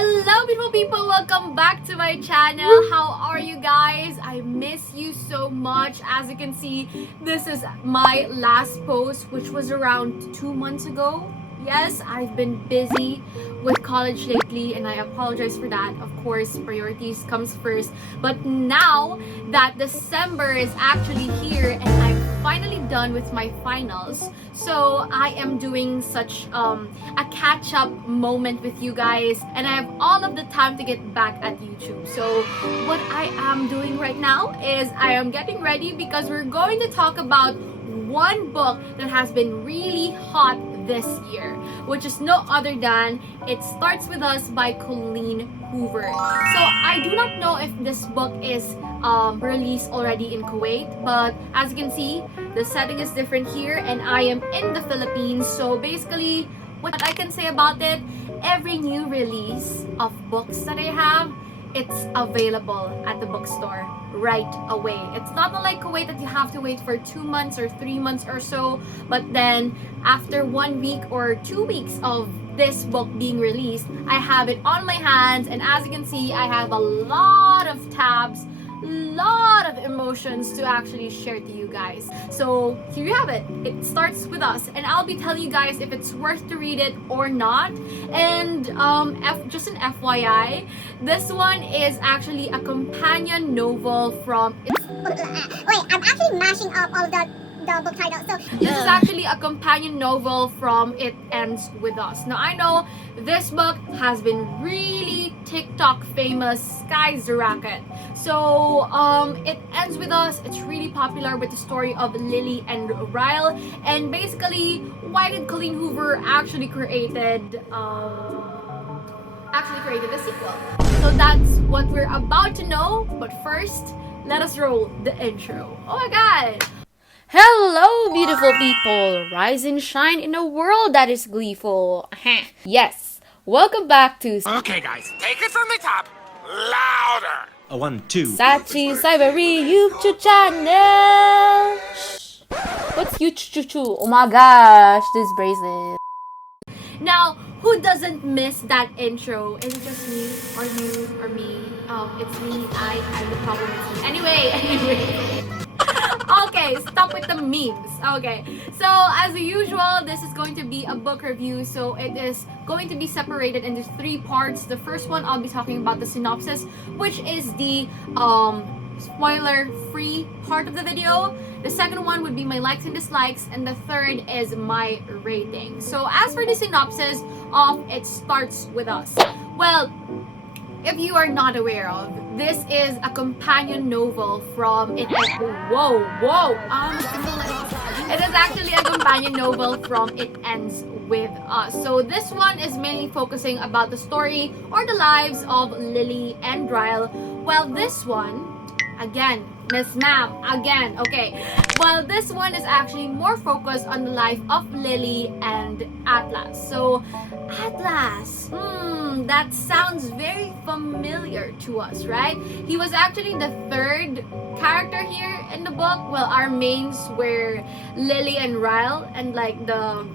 Hello beautiful people, welcome back to my channel. How are you guys? I miss you so much. As you can see, this is my last post, which was around 2 months ago. Yes, I've been busy with college lately and I apologize for that. Of course, priorities comes first. But now that December is actually here and I'm finally done with my finals, so I am doing such a catch-up moment with you guys and I have all of the time to get back at YouTube. So what I am doing right now is I am getting ready because we're going to talk about one book that has been really hot this year, which is no other than It Starts With Us by Colleen Hoover. So I do not know if this book is released already in Kuwait, but as you can see, the setting is different here and I am in the Philippines. So basically, what I can say about it, every new release of books that I have, it's available at the bookstore right away. It's not like Kuwait that you have to wait for 2 months or 3 months or so, but then after 1 week or 2 weeks of this book being released, I have it on my hands, and as you can see, I have a lot of tabs, lot of emotions to actually share to you guys. So here you have it. It starts with us, and I'll be telling you guys if it's worth to read it or not. And just an FYI, this one is actually a companion novel from Wait, I'm actually mashing up all the book titles. So This is actually a companion novel from It Ends With Us. Now I know this book has been really TikTok famous, skyrocket. So It Ends With Us, it's really popular with the story of Lily and Ryle. And basically, why did Colleen Hoover actually created the sequel? So that's what we're about to know. But first, let us roll the intro. Oh my god! Hello, beautiful people! Rise and shine in a world that is gleeful. Yes, welcome back to Okay, guys, take it from the top. Louder. A 1, 2. Sachi Cybery YouTube channel. Shh. What's YouTube? Oh my gosh, this bracelet. Now, who doesn't miss that intro? Is it just me or you or me? It's me. I'm the problem. It's me. Anyway. Okay, stop with the memes. Okay, so as usual, this is going to be a book review. So it is going to be separated into 3 parts. The first one, I'll be talking about the synopsis, which is the spoiler-free part of the video. The second one would be my likes and dislikes, and the third is my rating. So as for the synopsis of It Starts With Us, well, if you are not aware of, this is a companion novel from It is actually a companion novel from It Ends With Us. So this one is mainly focusing about the story or the lives of Lily and Ryle. Well, this one, again, Miss Ma'am, again, okay. Well, this one is actually more focused on the life of Lily and Atlas. So, Atlas, that sounds very familiar to us, right? He was actually the third character here in the book. Well, our mains were Lily and Ryle, and like the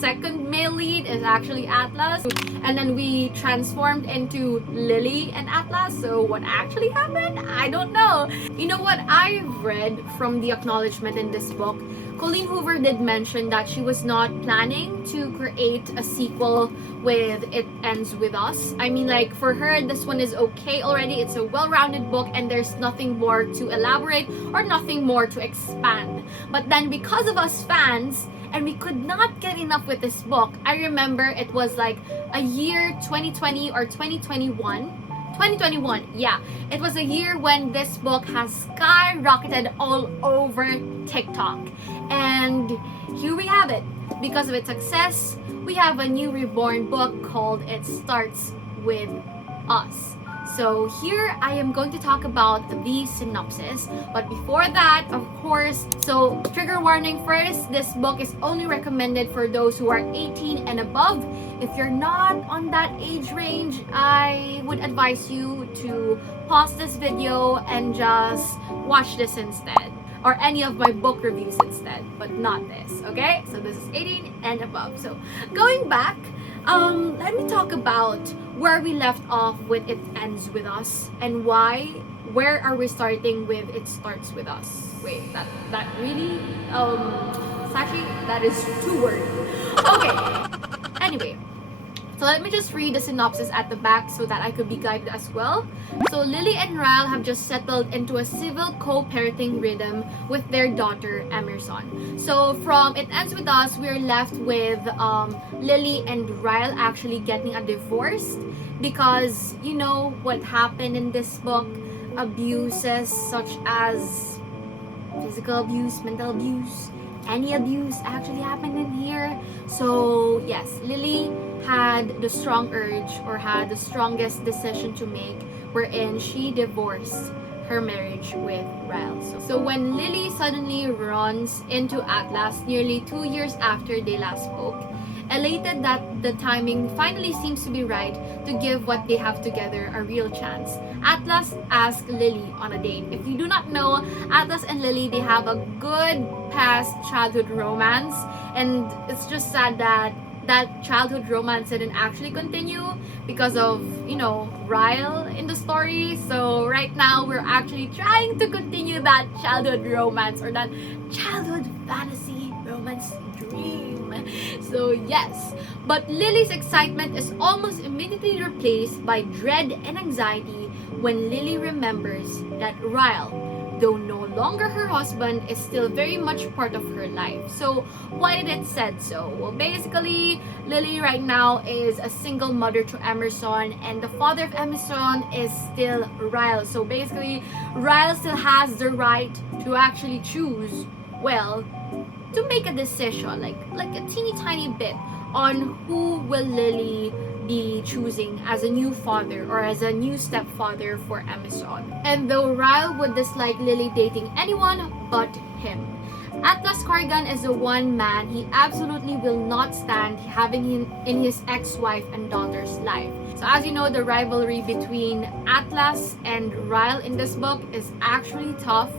second male lead is actually Atlas, and then we transformed into Lily and Atlas. So what actually happened, I don't know. You know what I've read from the acknowledgement in this book, Colleen Hoover did mention that she was not planning to create a sequel with It Ends With Us. I mean, like, for her, this one is okay already. It's a well-rounded book and there's nothing more to elaborate or nothing more to expand. But then because of us fans, and we could not get enough with this book. I remember it was like a year 2020 or 2021. 2021, yeah. It was a year when this book has skyrocketed all over TikTok. And here we have it. Because of its success, we have a new reborn book called It Starts With Us. So here I am going to talk about the synopsis, but before that, of course, so trigger warning first, this book is only recommended for those who are 18 and above. If you're not on that age range, I would advise you to pause this video and just watch this instead, or any of my book reviews instead, but not this, okay? So this is 18 and above. So going back, let me talk about where we left off with It Ends With Us, and where are we starting with It Starts With Us? Wait, that really? Sachi, that is 2 words. Okay. Anyway, so let me just read the synopsis at the back so that I could be guided as well. So Lily and Ryle have just settled into a civil co-parenting rhythm with their daughter Emerson. So from It Ends With Us, we're left with Lily and Ryle actually getting a divorce because you know what happened in this book. Abuses such as physical abuse, mental abuse, any abuse actually happened in here. So yes, Lily had the strong urge or had the strongest decision to make wherein she divorced her marriage with Ryle. So when Lily suddenly runs into Atlas nearly 2 years after they last spoke, elated that the timing finally seems to be right to give what they have together a real chance, Atlas asks Lily on a date. If you do not know, Atlas and Lily, they have a good past childhood romance, and it's just sad that that childhood romance didn't actually continue because of, you know, Ryle in the story. So right now we're actually trying to continue that childhood romance or that childhood fantasy romance dream. So yes, but Lily's excitement is almost immediately replaced by dread and anxiety when Lily remembers that Ryle, though no longer her husband, is still very much part of her life. So why did it said so? Well, basically, Lily right now is a single mother to Emerson, and the father of Emerson is still Ryle. So basically, Ryle still has the right to actually choose, well, to make a decision, like a teeny tiny bit on who will Lily be choosing as a new father or as a new stepfather for Emerson. And though Ryle would dislike Lily dating anyone but him, Atlas Corrigan is the one man he absolutely will not stand having in his ex-wife and daughter's life. So as you know, the rivalry between Atlas and Ryle in this book is actually tough.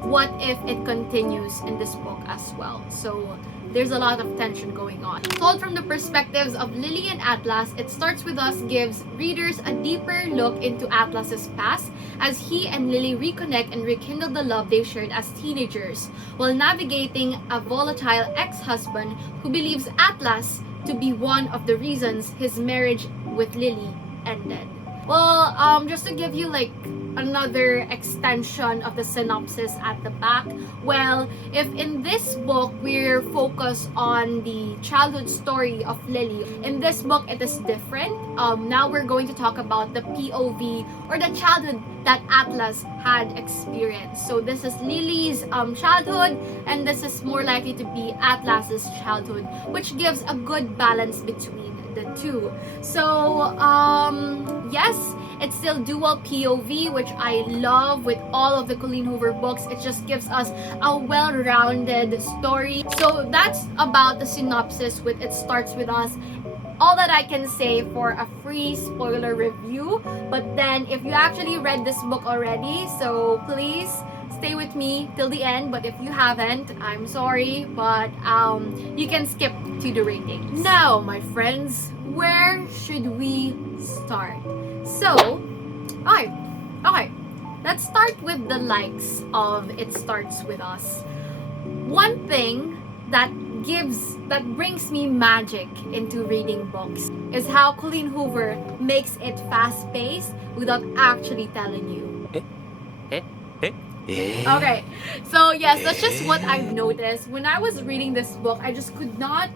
What if it continues in this book as well? So there's a lot of tension going on. Told from the perspectives of Lily and Atlas, It Starts With Us gives readers a deeper look into Atlas's past as he and Lily reconnect and rekindle the love they shared as teenagers while navigating a volatile ex-husband who believes Atlas to be one of the reasons his marriage with Lily ended. Well, just to give you like another extension of the synopsis at the back. Well, if in this book we're focused on the childhood story of Lily, in this book it is different. Now we're going to talk about the POV or the childhood that Atlas had experienced. So this is Lily's childhood, and this is more likely to be Atlas's childhood, which gives a good balance between the two. So yes, it's still dual POV, which I love with all of the Colleen Hoover books. It just gives us a well-rounded story. So that's about the synopsis with It Starts With Us. All that I can say for a free spoiler review. But then if you actually read this book already, so please stay with me till the end. But if you haven't, I'm sorry, but you can skip to the ratings. Now, my friends, where should we start? So, okay, let's start with the likes of It Starts With Us. One thing that brings me magic into reading books is how Colleen Hoover makes it fast-paced without actually telling you. Okay, so yes, that's just what I've noticed. When I was reading this book, I just could not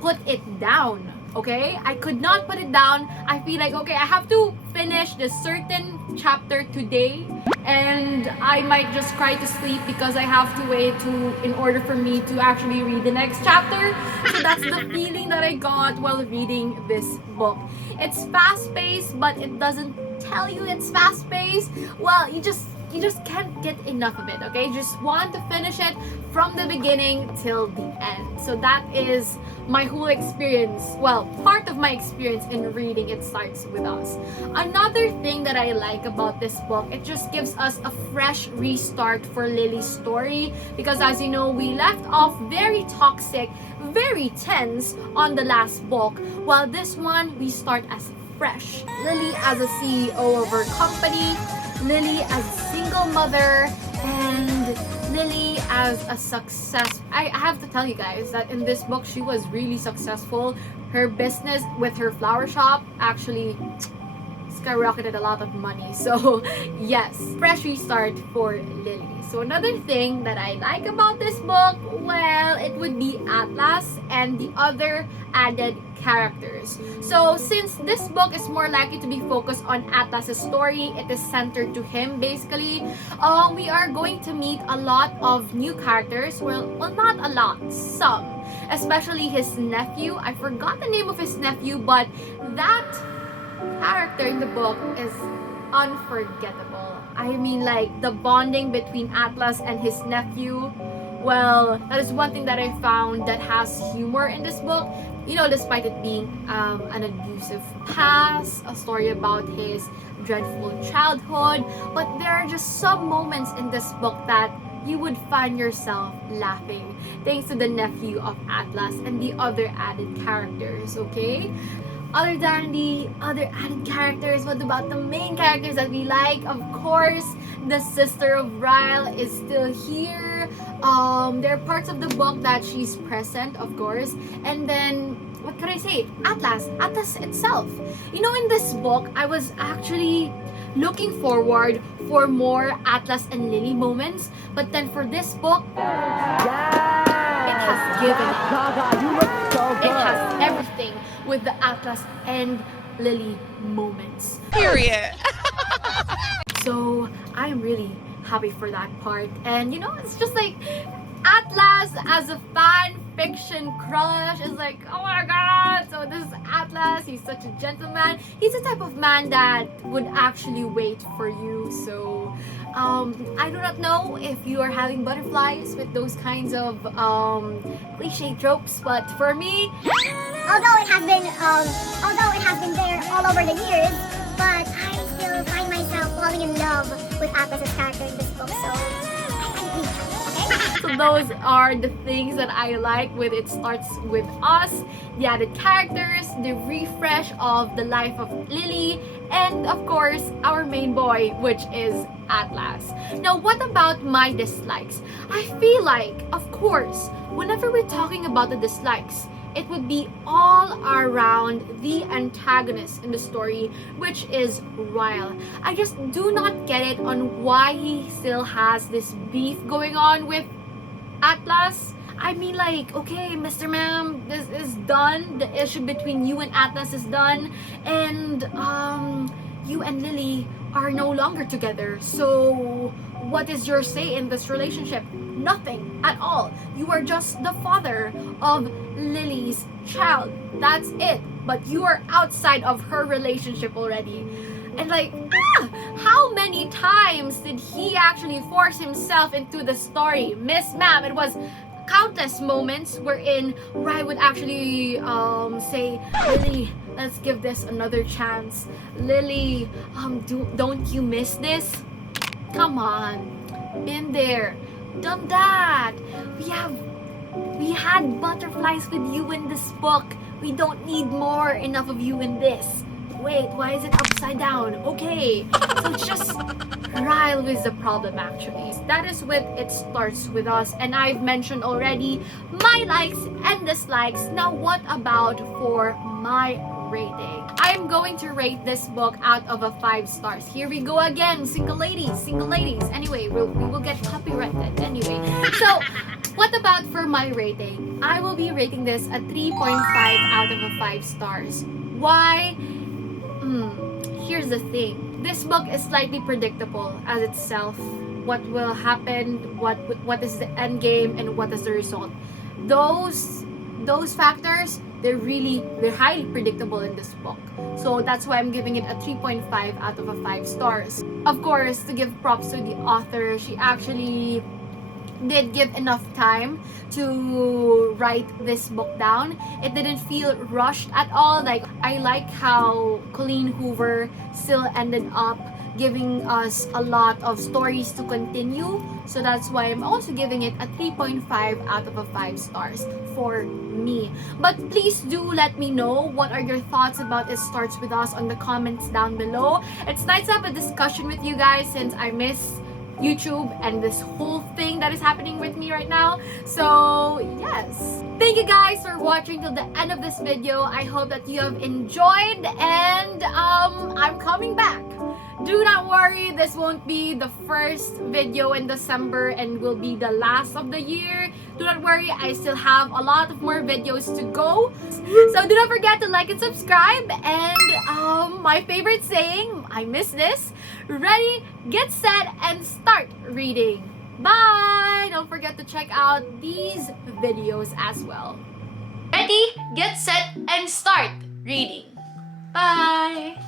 put it down. Okay, I could not put it down. I feel like, okay, I have to finish this certain chapter today, and I might just cry to sleep because I have to wait in order for me to actually read the next chapter. So that's the feeling that I got while reading this book. It's fast-paced, but it doesn't tell you it's fast-paced. Well, you just can't get enough of it, okay? Just want to finish it from the beginning till the end. So that is my whole experience, well, part of my experience in reading It Starts With Us. Another thing that I like about this book, it just gives us a fresh restart for Lily's story, because as you know, we left off very toxic, very tense on the last book, while this one, we start as fresh. Lily as a CEO of her company, Lily as a single mother, and Lily as a success. I have to tell you guys that in this book, she was really successful. Her business with her flower shop actually skyrocketed a lot of money. So yes, fresh restart for Lily. So another thing that I like about this book, well, it would be Atlas and the other added characters. So since this book is more likely to be focused on Atlas's story, it is centered to him basically. We are going to meet a lot of new characters. Well, not a lot, some. Especially his nephew. I forgot the name of his nephew, but that character in the book is unforgettable. I mean, like, the bonding between Atlas and his nephew, well, that is one thing that I found that has humor in this book. You know, despite it being an abusive past, a story about his dreadful childhood, but there are just some moments in this book that you would find yourself laughing thanks to the nephew of Atlas and the other added characters, okay? Other than the other added characters, what about the main characters that we like? Of course, the sister of Ryle is still here. There are parts of the book that she's present, of course. And then, what could I say? Atlas itself. You know, in this book, I was actually looking forward for more Atlas and Lily moments. But then for this book, it has given it. It has everything with the Atlas and Lily moments. Period. So I'm really happy for that part. And you know, it's just like Atlas as a fan fiction crush is like, oh my god, so this is Atlas, he's such a gentleman. He's the type of man that would actually wait for you. So I do not know if you are having butterflies with those kinds of cliche tropes, but for me, Although it has been there all over the years, but I still find myself falling in love with Atlas's character in this book. So I agree. Okay. so those are the things that I like with It Starts With Us, the added characters, the refresh of the life of Lily, and of course, our main boy, which is Atlas. Now, what about my dislikes? I feel like, of course, whenever we're talking about the dislikes, it would be all around the antagonist in the story, which is Ryle. I just do not get it on why he still has this beef going on with Atlas. I mean, like, okay, Mr. Ma'am, this is done. The issue between you and Atlas is done. And, you and Lily are no longer together. So, what is your say in this relationship? Nothing at all. You are just the father of Lily's child. That's it. But you are outside of her relationship already. And like, how many times did he actually force himself into the story? Miss Ma'am, it was countless moments wherein Rye would actually say, Lily, let's give this another chance. Lily, don't you miss this? Come on, been there, done that. We had butterflies with you in this book. We don't need more enough of you in this. Wait, why is it upside down? Okay, so it's just Ryle is the problem actually. That is what It Starts With Us, and I've mentioned already my likes and dislikes. Now what about for my rating? I'm going to rate this book out of a 5 stars. Here we go again, single ladies. Anyway, we will get copyrighted anyway. So what about for my rating? I will be rating this a 3.5 out of a 5 stars. Why? Here's the thing. This book is slightly predictable as itself. What will happen, what is the end game, and what is the result. Those factors, they're highly predictable in this book. So that's why I'm giving it a 3.5 out of a 5 stars. Of course, to give props to the author, she actually did give enough time to write this book down. It didn't feel rushed at all. Like, I like how Colleen Hoover still ended up giving us a lot of stories to continue. So that's why I'm also giving it a 3.5 out of 5 stars for me. But please do let me know what are your thoughts about It Starts With Us on the comments down below. It's nice to have a discussion with you guys since I miss YouTube and this whole thing that is happening with me right now. So yes, thank you guys for watching till the end of this video. I hope that you have enjoyed, and I'm coming back. Do not worry, this won't be the first video in December and will be the last of the year. Do not worry, I still have a lot of more videos to go. So do not forget to like and subscribe. And my favorite saying, I miss this. Ready, get set, and start reading. Bye! Don't forget to check out these videos as well. Ready, get set, and start reading. Bye!